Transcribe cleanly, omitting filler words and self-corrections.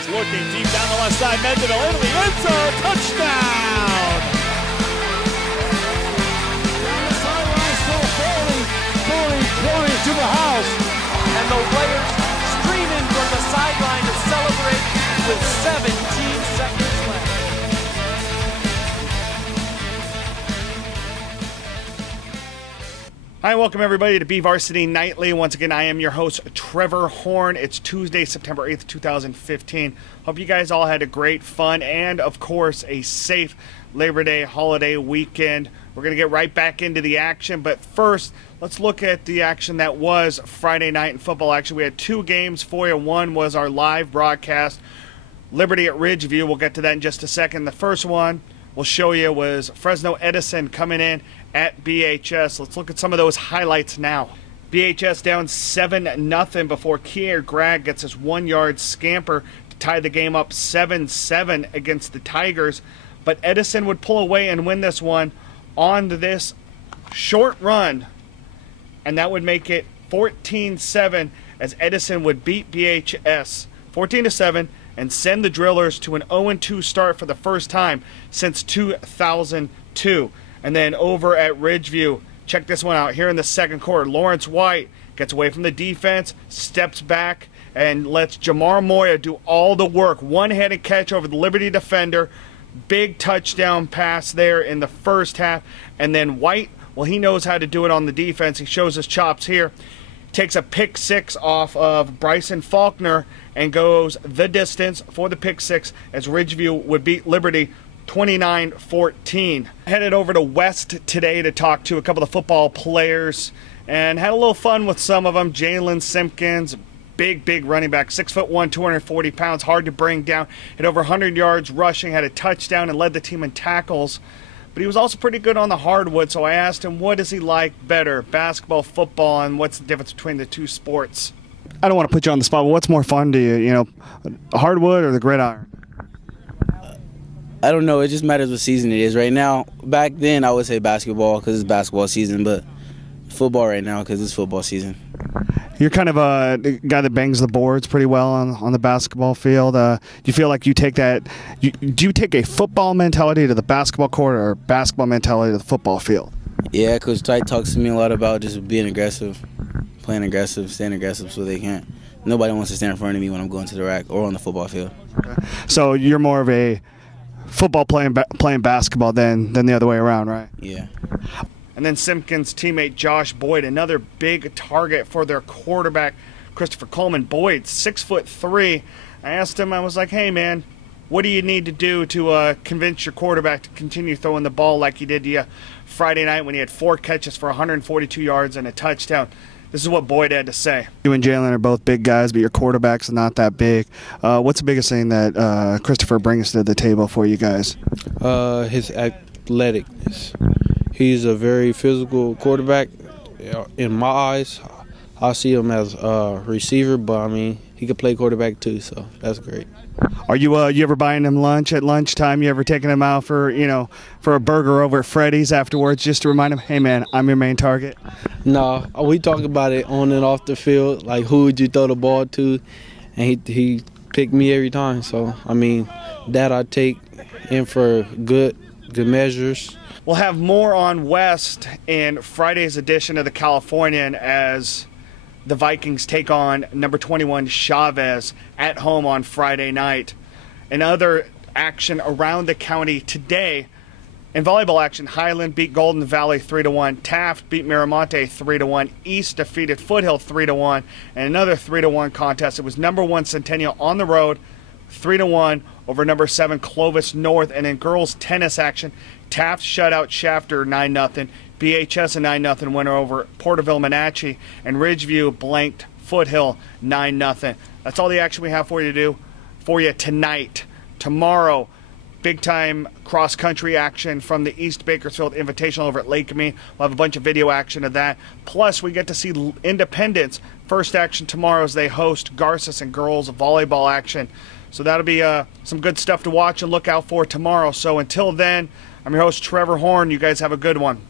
is looking deep down the left side. Mendeville into the end zone. Touchdown! Down the sideline, still Foley 20 to the house. And the players streaming from the sideline to celebrate with 17 seconds left. Hi, welcome everybody to BVarsity Nightly. Once again, I am your host, Trevor Horn. It's Tuesday, September 8th, 2015. Hope you guys all had a great fun and, of course, a safe Labor Day holiday weekend. We're going to get right back into the action, but first, let's look at the action that was Friday night in football action. We had two games for you. One was our live broadcast, Liberty at Ridgeview. We'll get to that in just a second. The first one we'll show you was Fresno-Edison coming in at BHS. Let's look at some of those highlights now. BHS down 7-0 before Kier Gragg gets his 1-yard scamper to tie the game up 7-7 against the Tigers. But Edison would pull away and win this one on this short run, and that would make it 14-7 as Edison would beat BHS 14-7 and send the Drillers to an 0-2 start for the first time since 2002. And then over at Ridgeview, check this one out. Here in the second quarter, Lawrence White gets away from the defense, steps back, and lets Jamar Moya do all the work. One-handed catch over the Liberty defender. Big touchdown pass there in the first half. And then White, well, he knows how to do it on the defense. He shows his chops here. Takes a pick six off of Bryson Faulkner and goes the distance for the pick six as Ridgeview would beat Liberty 29-14. Headed over to West today to talk to a couple of football players and had a little fun with some of them. Jalen Simpkins, big running back, 6'1", 240 pounds, hard to bring down. Had over 100 yards rushing, had a touchdown, and led the team in tackles. But he was also pretty good on the hardwood, so I asked him, what does he like better, basketball, football, and what's the difference between the two sports? I don't want to put you on the spot, but what's more fun to you, hardwood or the gridiron? I don't know. It just matters what season it is. Right now, back then, I would say basketball because it's basketball season, but football right now because it's football season. You're kind of a guy that bangs the boards pretty well on the basketball field. Do you feel like you take that? Do you take a football mentality to the basketball court or basketball mentality to the football field? Yeah, Coach Tite talks to me a lot about just being aggressive, playing aggressive, staying aggressive so they can't. Nobody wants to stand in front of me when I'm going to the rack or on the football field. Okay. So you're more of a football playing basketball than the other way around, right? Yeah. And then Simpkins' teammate Josh Boyd, another big target for their quarterback, Christopher Coleman. Boyd, 6'3". I asked him, I was like, hey, man, what do you need to do to convince your quarterback to continue throwing the ball like he did to you Friday night when he had 4 catches for 142 yards and a touchdown? This is what Boyd had to say. You and Jalen are both big guys, but your quarterback's not that big. What's the biggest thing that Christopher brings to the table for you guys? His athleticness. He's a very physical quarterback. In my eyes, I see him as a receiver, but I mean, he could play quarterback too, so that's great. Are you ever buying him lunch at lunchtime? You ever taking him out for a burger over at Freddy's afterwards just to remind him, hey man, I'm your main target? No, we talk about it on and off the field, like who would you throw the ball to, and he picked me every time. So I mean, that I take in for good measures. We'll have more on West in Friday's edition of the Californian as the Vikings take on number 21 Chavez at home on Friday night. In other action around the county today, in volleyball action, Highland beat Golden Valley 3-1. Taft beat Miramonte 3-1. East defeated Foothill 3-1. And another 3-1 contest. It was number 1 Centennial on the road, 3-1 over number 7 Clovis North. And in girls tennis action, Taft shut out Shafter 9-0. BHS a 9-0 winner over Porterville Monache, and Ridgeview blanked Foothill 9-0. That's all the action we have for you tonight. Tomorrow, big-time cross-country action from the East Bakersfield Invitational over at Lake Mead. We'll have a bunch of video action of that. Plus, we get to see Independence first action tomorrow as they host Garces and girls volleyball action. So that'll be some good stuff to watch and look out for tomorrow. So until then, I'm your host, Trevor Horn. You guys have a good one.